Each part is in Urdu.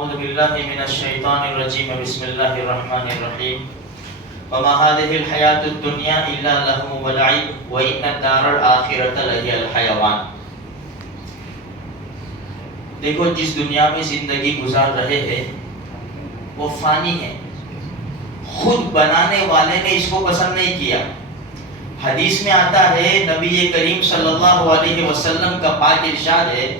اعوذ باللہ من الشیطان الرجیم بسم اللہ الرحمن الرحیم وما هذه الحیاة الدنیا الا لہو ولعب وان الدار الآخرة لہی الحیوان۔ دیکھو جس دنیا میں زندگی گزار رہے ہیں وہ فانی ہے، خود بنانے والے نے اس کو پسند نہیں کیا۔ حدیث میں آتا ہے، نبی کریم صلی اللہ علیہ وسلم کا پاک ارشاد ہے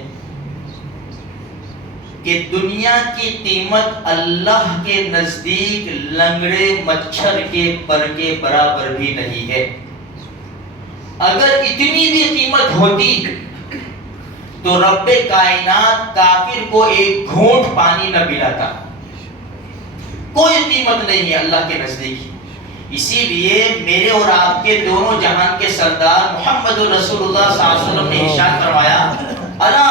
کہ دنیا کی قیمت اللہ کے نزدیک لنگڑے مچھر کے پر کے برابر بھی نہیں ہے۔ اگر اتنی بھی قیمت ہوتی تو رب کائنات کافر کو ایک گھونٹ پانی نہ پلاتا۔ کوئی قیمت نہیں ہے اللہ کے نزدیک۔ اسی لیے میرے اور آپ کے دونوں جہان کے سردار محمد رسول اللہ صلی اللہ علیہ وسلم نے ارشاد فرمایا، الا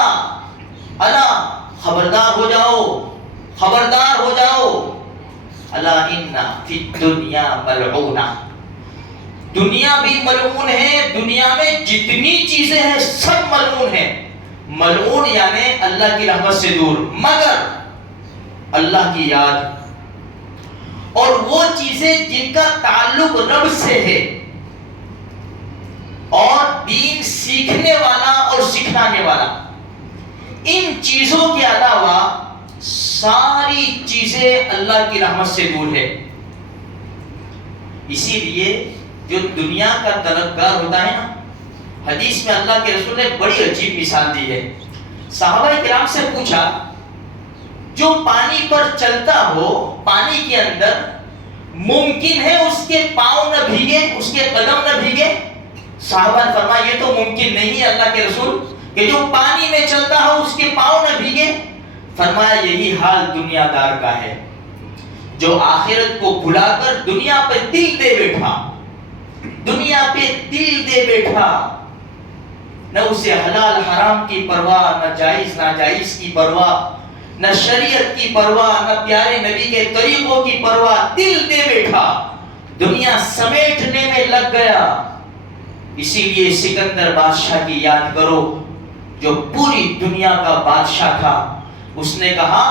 الا خبردار ہو جاؤ، خبردار ہو جاؤ، الا ان فی الدنیا ملعونہ، دنیا بھی ملعون ہے، دنیا میں جتنی چیزیں ہیں سب ملعون ہیں۔ ملعون یعنی اللہ کی رحمت سے دور، مگر اللہ کی یاد اور وہ چیزیں جن کا تعلق رب سے ہے اور دین سیکھنے والا اور سکھانے والا، ان چیزوں کے علاوہ ساری چیزیں اللہ کی رحمت سے دور ہے۔ اسی لیے جو دنیا کا طلبگار ہوتا ہے نا، حدیث میں اللہ کے رسول نے بڑی عجیب مثال دی ہے۔ صحابہ کرام سے پوچھا، جو پانی پر چلتا ہو، پانی کے اندر ممکن ہے اس کے پاؤں نہ بھیگے، اس کے قدم نہ بھیگے؟ صحابہ نے فرمایا یہ تو ممکن نہیں ہے اللہ کے رسول کہ جو پانی میں چلتا ہو اس کے پاؤں نہ بھیگے۔ فرمایا یہی حال دنیا دار کا ہے، جو آخرت کو بھلا کر دنیا پہ دل دے بیٹھا، دنیا پہ دل دے بیٹھا، نہ اسے حلال حرام کی پرواہ، نہ جائز ناجائز کی پرواہ، نہ شریعت کی پرواہ، نہ پیارے نبی کے طریقوں کی پرواہ، دل دے بیٹھا، دنیا سمیٹنے میں لگ گیا۔ اسی لیے سکندر بادشاہ کی یاد کرو جو پوری دنیا کا بادشاہ تھا۔ اس نے کہا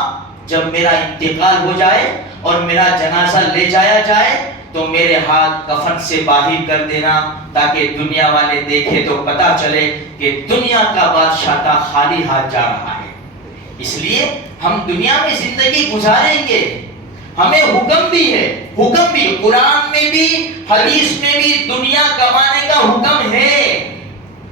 جب میرا انتقال ہو جائے اور میرا جنازہ لے جایا جائے تو میرے ہاتھ کفن سے باہر کر دینا، تاکہ دنیا والے دیکھے تو پتا چلے کہ دنیا کا بادشاہ تھا، خالی ہاتھ جا رہا ہے۔ اس لیے ہم دنیا میں زندگی گزاریں گے، ہمیں حکم بھی ہے، حکم بھی قرآن میں بھی حدیث میں بھی دنیا کمانے کا حکم ہے۔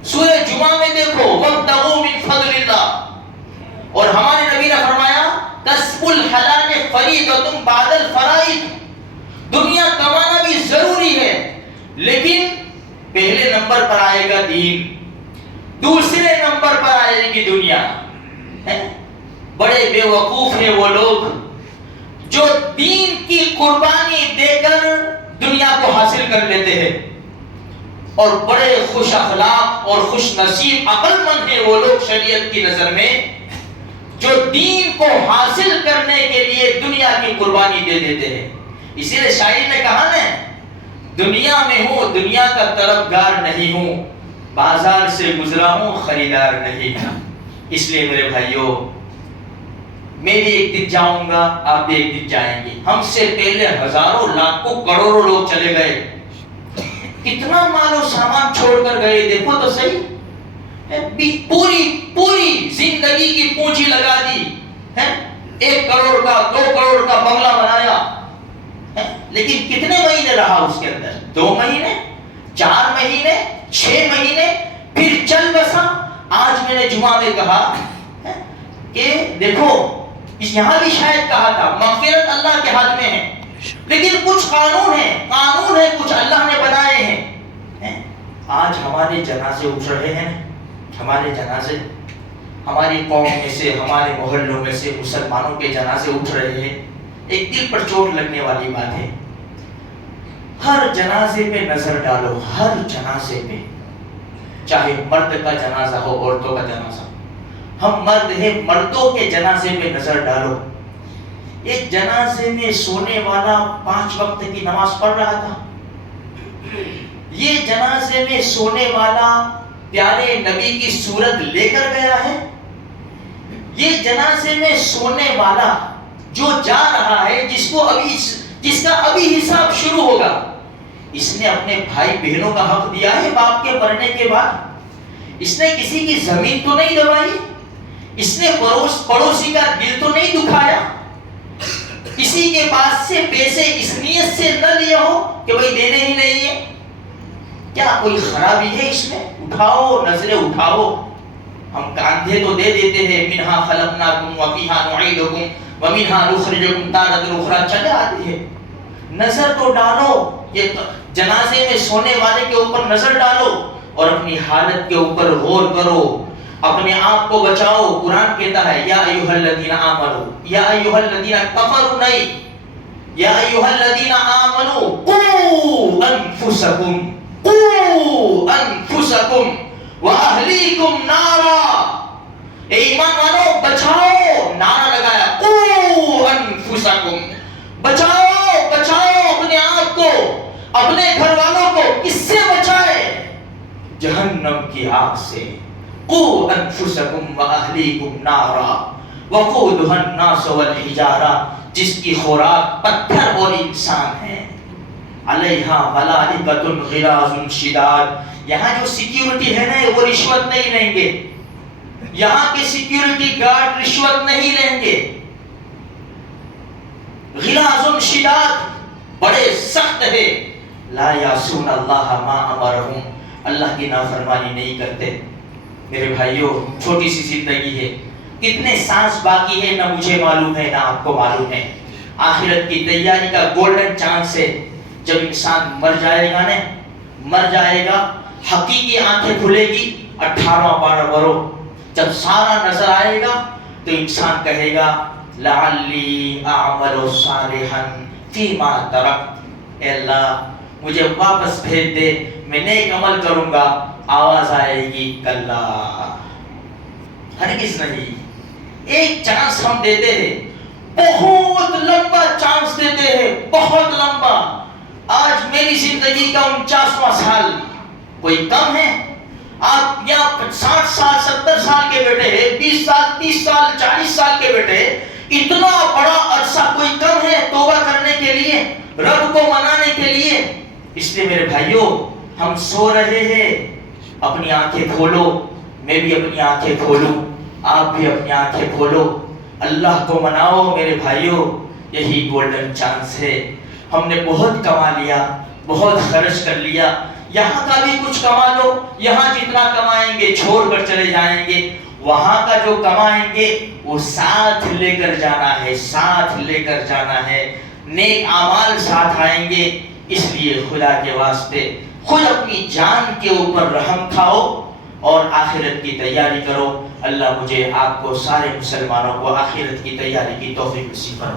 سورہ جمعہ میں دیکھو، وَابْتَغُوا مِن فَضْلِ اللَّهِ، اور ہمارے نبی نے فرمایا کسب الحلال فریضۃ بعد الفرائض، دنیا کمانا بھی ضروری ہے، لیکن پہلے نمبر پر آئے گا دین، دوسرے نمبر پر آئے گی دنیا۔ بڑے بے وقوف ہیں وہ لوگ جو دین کی قربانی دے کر دنیا کو حاصل کر لیتے ہیں، اور بڑے خوش اخلاق اور خوش نصیب عقل مند ہیں وہ لوگ شریعت کی نظر میں جو دین کو حاصل کرنے کے لیے دنیا کی قربانی دے دیتے ہیں۔ اسی لیے شاعر نے کہا نا، دنیا میں ہوں دنیا کا طلبگار نہیں ہوں، بازار سے گزرا ہوں خریدار نہیں ہوں۔ اس لیے میرے بھائیوں، میں بھی ایک دن جاؤں گا، آپ بھی ایک دن جائیں گے۔ ہم سے پہلے ہزاروں لاکھوں کروڑوں لوگ چلے گئے، کتنا مال و سامان چھوڑ کر گئے، دیکھو تو صحیح، پوری زندگی کی پونجی لگا دی، 1 کروڑ کا 2 کروڑ کا بنگلہ بنایا، لیکن کتنے مہینے رہا اس کے اندر؟ 2 مہینے، 4 مہینے، 6 مہینے، پھر چل بسا۔ آج میں نے جمعہ میں کہا کہ دیکھو، یہاں بھی شاید کہا تھا مغفرت اللہ کے ہاتھ میں ہے، لیکن کچھ قانون ہے کچھ اللہ نے بنائے ہیں۔ آج ہمارے جنازے اٹھ رہے ہیں، ہمارے جنازے، ہماری قوم میں سے، ہمارے محلوں میں سے مسلمانوں کے جنازے اٹھ رہے ہیں۔ ایک دل پر چوٹ لگنے والی بات ہے۔ ہر جنازے پہ نظر ڈالو، ہر جنازے پہ، چاہے مرد کا جنازہ ہو، عورتوں کا جنازہ، ہم مرد ہیں، مردوں کے جنازے پہ نظر ڈالو۔ ایک جنازے میں سونے والا 5 وقت کی نماز پڑھ رہا تھا، یہ جنازے میں سونے والا پیارے نبی کی صورت لے کر گیا ہے، یہ جنازے میں سونے والا جو جا رہا ہے، جس کا ابھی حساب شروع ہوگا، اس نے اپنے بھائی بہنوں کا حق دیا ہے باپ کے مرنے کے بعد؟ اس نے کسی کی زمین تو نہیں دبائی؟ اس نے پڑوسی کا دل تو نہیں دکھایا؟ کسی کے پاس سے پیسے اس نیت سے نہ لیا ہو کہ بھائی دینے ہی نہیں ہے؟ کیا کوئی خرابی ہے اس میں؟ اٹھاؤ نظریں اٹھاؤ، ہم کاندھے تو دے دیتے ہیں، منہا خلقناکم وفیہا نعیدکم ومنہا نخرجکم تارۃ اخری، چلے آتے ہیں، نظر تو ڈالو، یہ جنازے میں سونے والے کے اوپر نظر ڈالو اور اپنی حالت کے اوپر غور کرو، اپنے آپ کو بچاؤ۔ قرآن کہتا ہے یا ایھا الذین آمنوا، یا ایھا الذین کفروا نہیں، یا ایھا الذین آمنوا قوا انفسکم، قوا انفسکم واہلیکم نارا، اے ایمان والو بچاؤ، نعرہ لگایا قوا انفسکم، بچاؤ بچاؤ اپنے آپ کو، اپنے گھر والوں کو، کس سے بچائے؟ جہنم کی آگ سے۔ قوا انفسکم واہلیکم نارا وقودھا الناس والحجارہ، جس کی خوراک پتھر اور انسان ہے، علیہا ملائکۃ غلاظ شداد، یہاں جو سیکیورٹی ہے نا وہ رشوت نہیں لیں گے، یہاں کے سیکیورٹی گارڈ رشوت نہیں لیں گے، غلاظ شداد، بڑے سخت ہے، لا یعصون اللہ ما امرہم، اللہ کی نافرمانی نہیں کرتے۔ میرے بھائیوں، چھوٹی سی زندگی ہے، کتنے سانس باقی ہے نہ مجھے معلوم ہے نہ آپ کو معلوم ہے۔ آخرت کی تیاری کا گولڈن چانس ہے، جب انسان مر جائے گا نا، مر جائے گا، حقیقی آنکھیں کھلے گی 18 برس، جب سارا نظر آئے گا تو انسان کہے گا لعلی اعمل صالحا فیما ترکت، اے اللہ مجھے واپس بھیج دے، میں نیک عمل کروں گا۔ آواز آئے گی کلا، ہرگز نہیں۔ ایک چانس ہم دیتے ہیں، بہت لمبا چانس دیتے ہیں، بہت لمبا۔ آج میری زندگی کا 49واں سال، کوئی کم ہے؟ آپ یا 60 سال 70 سال کے بیٹے ہیں، 20 سال 30 سال 40 سال کے بیٹے، اتنا بڑا عرصہ کوئی کم ہے توبہ کرنے کے لیے، رب کو منانے کے لیے؟ اس لیے میرے بھائیوں، ہم سو رہے ہیں، اپنی آنکھیں کھولو، میں بھی اپنی آنکھیں کھولوں، آپ بھی اپنی آنکھیں کھولو، اللہ کو مناؤ میرے بھائیوں، یہی گولڈن چانس ہے۔ ہم نے بہت کما لیا، بہت خرچ کر لیا، یہاں کا بھی کچھ کما لو، یہاں جتنا کمائیں گے چھوڑ کر چلے جائیں گے، وہاں کا جو کمائیں گے وہ ساتھ لے کر جانا ہے، ساتھ لے کر جانا ہے، نیک اعمال ساتھ آئیں گے۔ اس لیے خدا کے واسطے خود اپنی جان کے اوپر رحم کھاؤ اور آخرت کی تیاری کرو۔ اللہ مجھے آپ کو سارے مسلمانوں کو آخرت کی تیاری کی توفیق نصیب فرمائے۔